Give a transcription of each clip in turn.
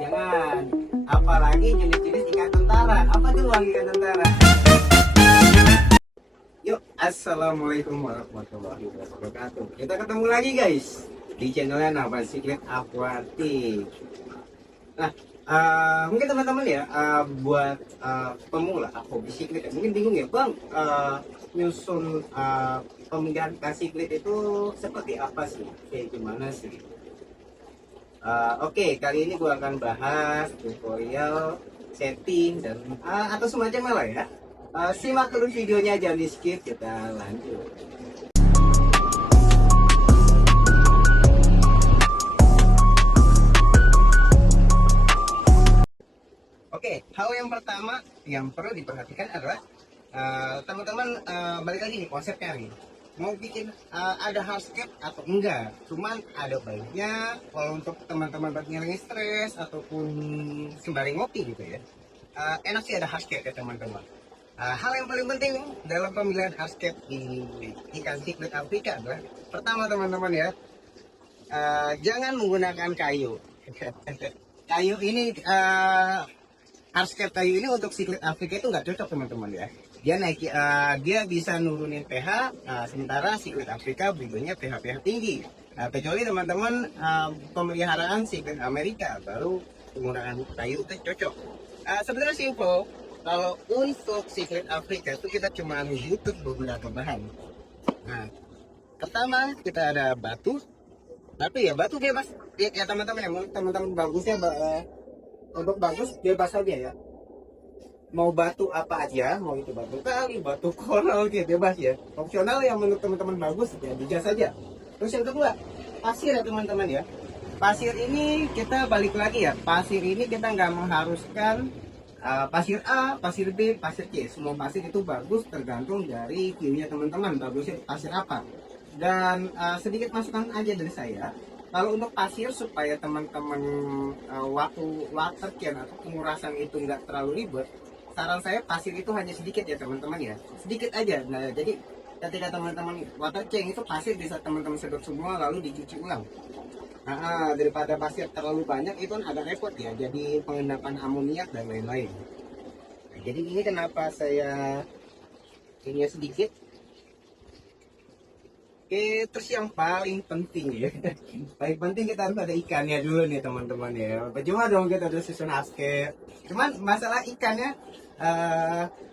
jangan. Apalagi jenis-jenis ikan tentara. Apa tuh bang ikan tentara? Yuk, assalamualaikum warahmatullahi wabarakatuh. Kita ketemu lagi guys di channelnya Nafas Secret Aquatic. Nah, mungkin teman-teman ya, buat pemula hobi siklit, mungkin bingung ya bang, nyusun pemilihan ikan siklit itu seperti apa sih, kayak gimana sih? Oke, kali ini gua akan bahas tutorial setting dan atau semacamnya lah ya. Simak terus videonya, jangan di skip, kita lanjut. Oke, hal yang pertama yang perlu diperhatikan adalah teman-teman, balik lagi nih konsepnya nih. Mau bikin ada hardscape atau enggak? Cuman ada baiknya kalau untuk teman-teman buat ngilangin stres ataupun sembari ngopi gitu ya. Enak sih ada hardscape ya teman-teman. Hal yang paling penting dalam pemilihan hardscape di ikan siklet Afrika adalah pertama teman-teman ya, jangan menggunakan kayu. Kayu ini hardscape kayu ini untuk siklet Afrika itu nggak cocok teman-teman ya. Dia bisa nurunin pH, sementara siklet Afrika berikutnya pH tinggi. Kecuali teman-teman pemeliharaan siklet Amerika baru penggunaan kayu itu cocok. Sebenarnya simple. Kalau untuk siklet Afrika itu kita cuma butuh beberapa bahan. Nah, pertama kita ada batu. Tapi ya batu bebas ya teman-teman ya. Teman-teman bagusnya untuk bagus bebas aja ya. Mau batu apa aja, mau itu batu kali, batu koral gitu bebas ya. Opsional yang menurut teman-teman bagus ya digas saja. Terus yang kedua, pasir ya teman-teman ya. Pasir ini kita balik lagi ya. Pasir ini kita nggak mengharuskan pasir A, pasir B, pasir C. Semua pasir itu bagus tergantung dari view-nya teman-teman. Bagusnya pasir apa? Dan sedikit masukan aja dari saya. Kalau untuk pasir supaya teman-teman waktu water can atau pengurasan itu nggak terlalu ribet, saran saya pasir itu hanya sedikit ya teman-teman ya, sedikit aja. Nah jadi ketika teman-teman water can itu pasir bisa teman-teman sedot semua lalu dicuci ulang. Daripada pasir terlalu banyak itu kan agak repot ya, jadi pengendapan amoniak dan lain-lain. Nah, jadi ini kenapa saya ini sedikit. Oke, terus yang paling penting ya, paling penting kita harus ada ikannya dulu nih teman-teman ya. Percuma dong kita udah susun hardscape. Cuman masalah ikannya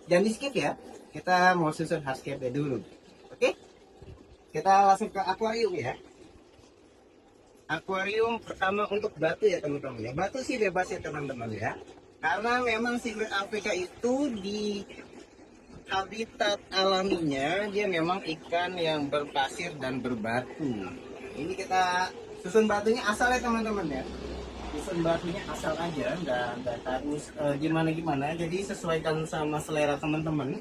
jangan di skip ya. Kita mau susun hardscape dulu. Oke, kita langsung ke akuarium ya. Akuarium pertama untuk batu ya teman-teman ya. Batu sih bebas ya teman-teman ya. Karena memang siklet Afrika itu di habitat alaminya dia memang ikan yang berpasir dan berbatu. Ini kita susun batunya asal ya teman-teman ya. Susun batunya asal aja, nggak harus gimana-gimana. Jadi sesuaikan sama selera teman-teman.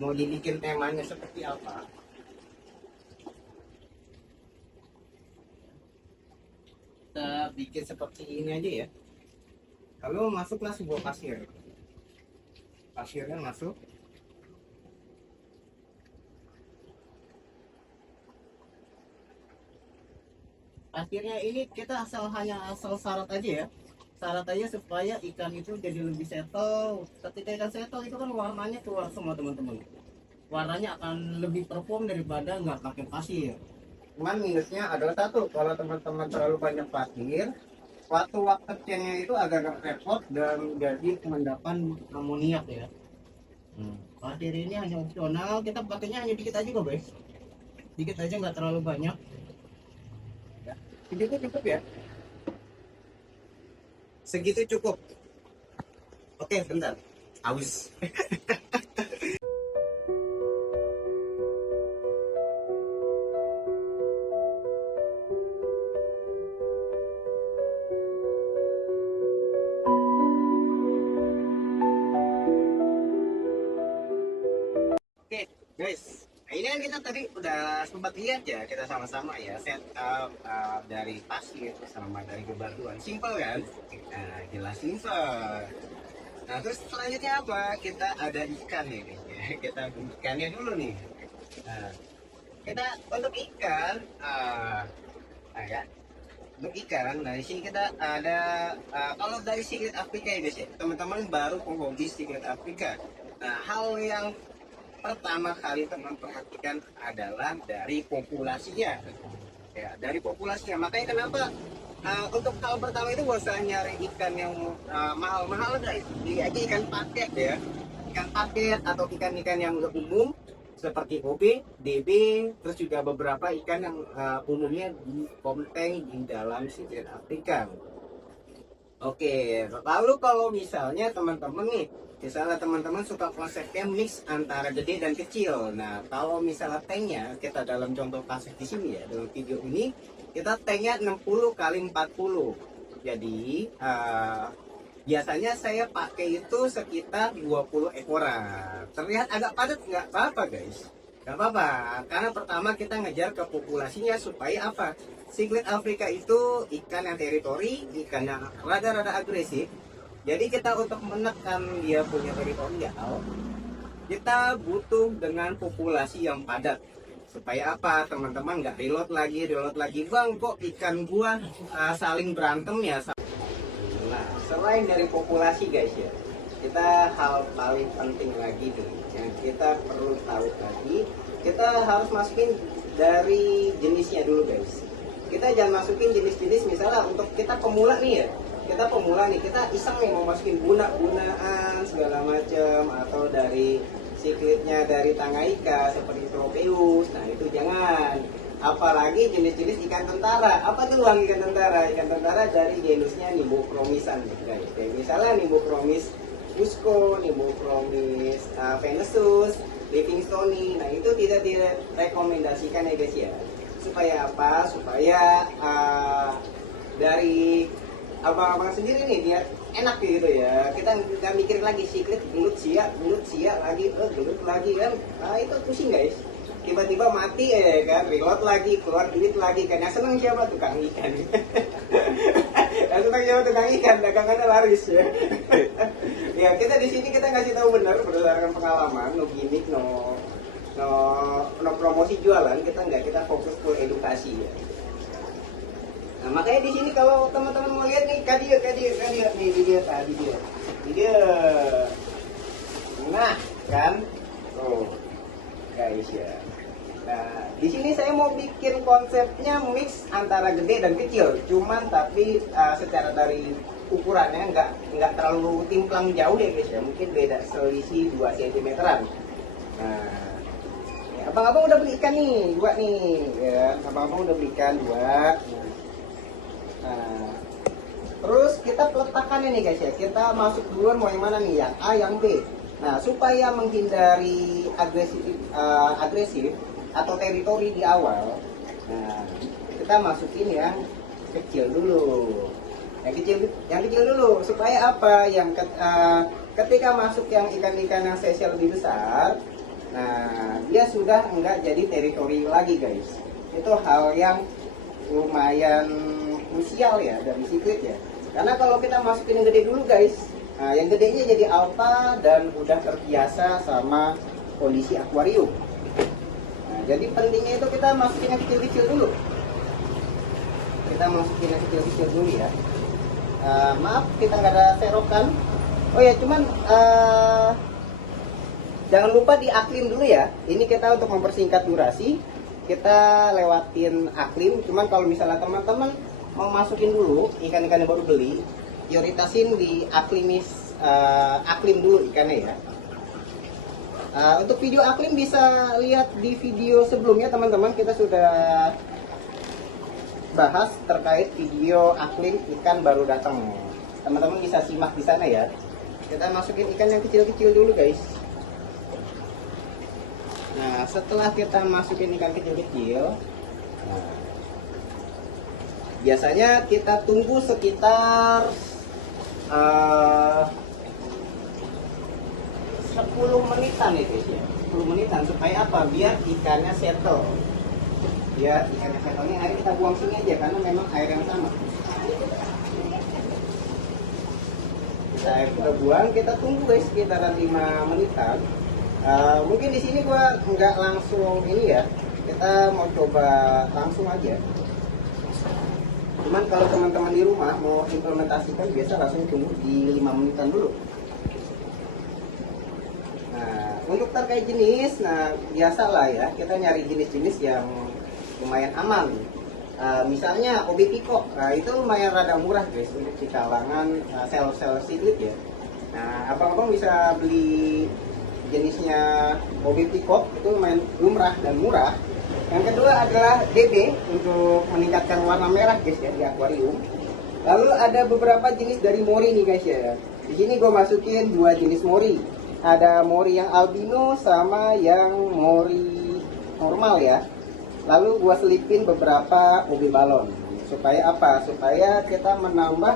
Mau dibikin temanya seperti apa. Kita bikin seperti ini aja ya. Kalau masuklah sebuah pasir. Pasirnya masuk. Akhirnya ini kita hanya asal syarat aja ya, syarat aja supaya ikan itu jadi lebih settle. Ketika ikan settle itu kan warnanya keluar semua teman-teman, warnanya akan lebih perform daripada nggak pakai pasir. Cuman minusnya adalah satu, kalau teman-teman terlalu banyak pasir, waktu cannya itu agak-agak repot dan jadi pengendapan amoniak ya. Pasir ini hanya opsional, kita pakainya hanya dikit aja kok guys, dikit aja, nggak terlalu banyak. Segitu cukup ya, segitu cukup. Oke bentar, aus. Oke guys, ini kan kita tadi udah sempat lihat ya, kita sama-sama ya setup dari pasir sama dari bebatuan, simple kan? Nah, jelas simple. Nah terus selanjutnya apa? Kita ada ikan nih, kita ikannya dulu nih. Nah, kita untuk ikan, ya, untuk ikan. Nah di sini kita ada kalau dari Secret Africa ya guys ya, teman-teman baru penghobi Secret Africa. Nah hal yang pertama kali teman perhatikan adalah dari populasinya. Ya dari populasinya. Makanya kenapa untuk hal pertama itu gak usah nyari ikan yang mahal-mahal guys. Beli aja ikan paket ya. Ikan paket atau ikan-ikan yang umum seperti OB, DB, terus juga beberapa ikan yang umumnya di konten di dalam Secret Africa. Oke, lalu kalau misalnya teman-teman nih, misalnya teman-teman suka konsepnya mix antara gede dan kecil. Nah, kalau misalnya tanknya kita dalam contoh kasus di sini ya, dalam video ini kita tanknya 60 kali 40. Jadi biasanya saya pakai itu sekitar 20 ekoran. Terlihat agak padat, nggak apa-apa guys. Nggak apa-apa, karena pertama kita ngejar ke populasinya supaya apa? Secret Africa itu ikan yang teritori, ikan yang rada-rada agresif. Jadi kita untuk menekan dia punya teritorial, kita butuh dengan populasi yang padat. Supaya apa? Teman-teman nggak reload lagi. Bang, kok ikan gua saling berantem ya? Nah, selain dari populasi guys ya, kita hal paling penting lagi nih yang kita perlu tahu lagi, kita harus masukin dari jenisnya dulu guys. Kita jangan masukin jenis-jenis, misalnya untuk kita pemula nih ya, kita iseng nih mau masukin guna-gunaan segala macam, atau dari secretnya dari Tanganyika seperti Tropeus. Nah itu jangan. Apalagi jenis-jenis ikan tentara. Apa tuh bang ikan tentara? Ikan tentara dari genusnya Nimbochromisan guys. Kayak misalnya Nimbochromis Cusco, Nimbochromis Venesus, Livingstone. Nah itu tidak direkomendasikan ya guys ya. Supaya apa? Supaya dari abang-abang sendiri nih dia enak gitu ya. Kita nggak mikirin lagi secret gelut sia lagi, gelut lagi kan. Nah itu pusing guys. Tiba-tiba mati ya kan, reload lagi, keluar duit lagi kan. Yang seneng siapa? Tukang ikan. Yang seneng siapa? Tukang ikan, dagangannya laris ya. Ya kita di sini kita ngasih tahu benar berdasarkan pengalaman, no gimmick, no promosi jualan, kita fokus ke edukasi ya. Nah makanya di sini kalau teman-teman mau lihat nih kadia nih dia. Nah kan, tuh guys ya. Nah, di sini saya mau bikin konsepnya mix antara gede dan kecil, cuman tapi secara dari ukurannya nggak terlalu timplang jauh ya guys ya, mungkin beda selisih 2 cm-an. Nah, ya, abang-abang udah beli ikan nih, 2 nih, ya, abang-abang udah beli ikan 2. Nah, terus kita peletakannya nih guys ya, kita masuk duluan mau yang mana nih, yang A, yang B. Nah, supaya menghindari agresif atau teritori di awal, nah kita masukin yang kecil dulu, yang kecil dulu supaya apa? Ketika masuk yang ikan-ikan yang spesial lebih besar, nah dia sudah enggak jadi teritori lagi guys. Itu hal yang lumayan krusial ya dari secret ya. Karena kalau kita masukin yang gede dulu guys, nah yang gedenya jadi alpha dan udah terbiasa sama kondisi akuarium. Nah, jadi pentingnya itu kita masukin yang kecil-kecil dulu. Ya. Maaf kita nggak ada serokan. Oh ya cuman jangan lupa di aklim dulu ya. Ini kita untuk mempersingkat durasi, kita lewatin aklim. Cuman kalau misalnya teman-teman mau masukin dulu ikan-ikan yang baru beli, prioritasin di aklim dulu ikannya ya. Untuk video aklim bisa lihat di video sebelumnya teman-teman, kita sudah bahas terkait video aklim ikan baru datang. Teman-teman bisa simak di sana ya. Kita masukin ikan yang kecil-kecil dulu guys. Nah setelah kita masukin ikan kecil-kecil, nah, biasanya kita tunggu sekitar 10 menitan ya guys ya, 10 menitan supaya apa? Biar ikannya settle. Biar ikannya settle. Ini air kita buang sini aja karena memang air yang sama. Kita buang, kita tunggu guys sekitaran 5 menitan. Mungkin di sini gua nggak langsung ini ya. Kita mau coba langsung aja. Cuman kalau teman-teman di rumah mau implementasikan biasa langsung tunggu di 5 menitan dulu. Nah, untuk terkait jenis, nah biasalah ya kita nyari jenis-jenis yang lumayan aman. Misalnya OB Peacock, itu lumayan rada murah guys untuk di kalangan seller-seller cichlid ya. Nah, abang-abang bisa beli jenisnya OB Peacock, itu lumayan lumrah dan murah. Yang kedua adalah DB untuk meningkatkan warna merah guys ya di akuarium. Lalu ada beberapa jenis dari Mori nih guys ya. Di sini gue masukin 2 jenis Mori. Ada Mori yang albino sama yang Mori normal ya. Lalu gua selipin beberapa ubi balon supaya apa? Supaya kita menambah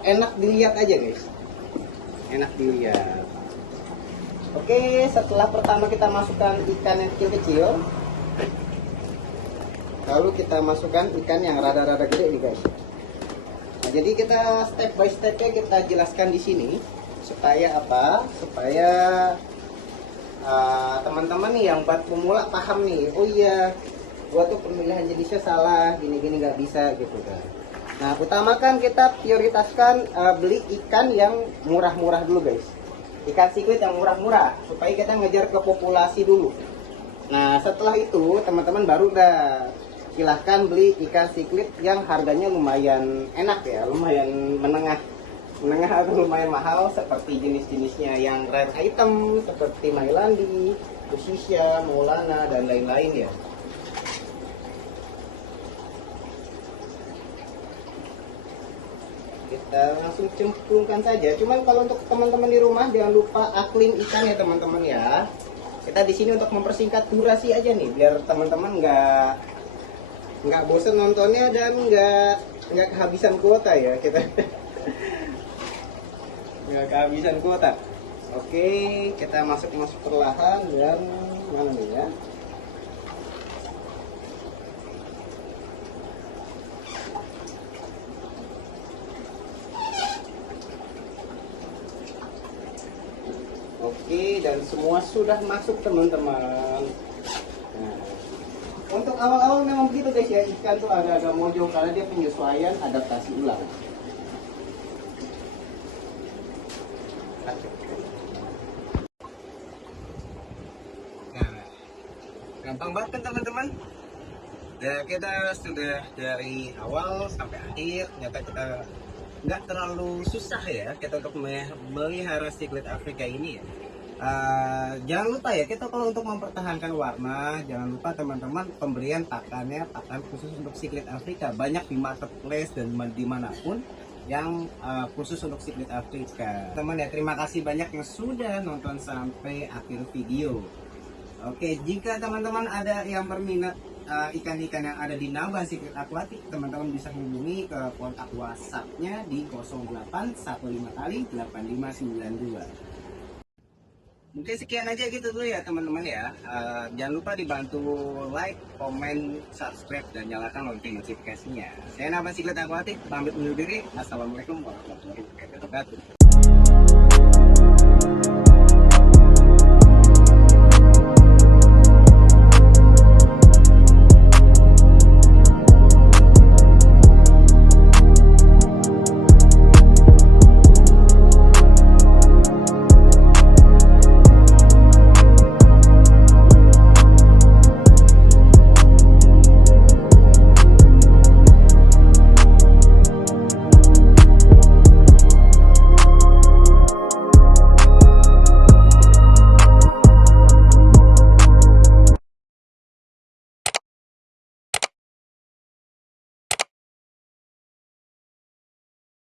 enak dilihat aja guys, enak dilihat. Oke, setelah pertama kita masukkan ikan yang kecil-kecil, lalu kita masukkan ikan yang rada-rada gede nih guys. Nah, jadi kita step by stepnya kita jelaskan di sini supaya apa? Supaya teman-teman nih yang buat pemula paham nih, oh iya gua tuh pemilihan jenisnya salah, gini-gini nggak bisa gitu kan. Nah, utamakan kita prioritaskan beli ikan yang murah-murah dulu guys, ikan cichlid yang murah-murah supaya kita ngejar ke populasi dulu. Nah, setelah itu teman-teman baru silahkan beli ikan cichlid yang harganya lumayan enak ya, lumayan menengah atau lumayan mahal, seperti jenis-jenisnya yang rare item seperti Mailandi, Fuchsia, Maulana dan lain-lain ya. Kita langsung cemplungkan saja. Cuman kalau untuk teman-teman di rumah jangan lupa aklim ikan ya teman-teman ya. Kita di sini untuk mempersingkat durasi aja nih biar teman-teman nggak bosen nontonnya dan nggak kehabisan kuota ya kita. Nggak kehabisan kuota. Oke, kita masuk perlahan dan mana nih ya? Oke, dan semua sudah masuk teman-teman. Nah, untuk awal-awal memang begitu guys ya, ikan tuh agak-agak mojong karena dia penyesuaian adaptasi ulang. Nah, gampang banget kan teman-teman? Ya, kita sudah dari awal sampai akhir, ternyata kita nggak terlalu susah ya kita untuk melihara cichlid Afrika ini ya. Jangan lupa ya, kita kalau untuk mempertahankan warna, jangan lupa teman-teman pembelian pakannya, pakan khusus untuk cichlid Afrika banyak di marketplace dan dimanapun yang khusus untuk cichlid Afrika. Teman ya, terima kasih banyak yang sudah nonton sampai akhir video. Oke, jika teman-teman ada yang berminat ikan-ikan yang ada di Naba Cichlid Aquatic, teman-teman bisa hubungi ke kontak WhatsApp-nya di 0815 kali 8592. Mungkin sekian aja gitu dulu ya teman-teman ya. Jangan lupa dibantu like, komen, subscribe, dan nyalakan lonceng notifikasinya. Saya Naba Cichlid Aquatic, pamit undur diri. Assalamualaikum warahmatullahi wabarakatuh.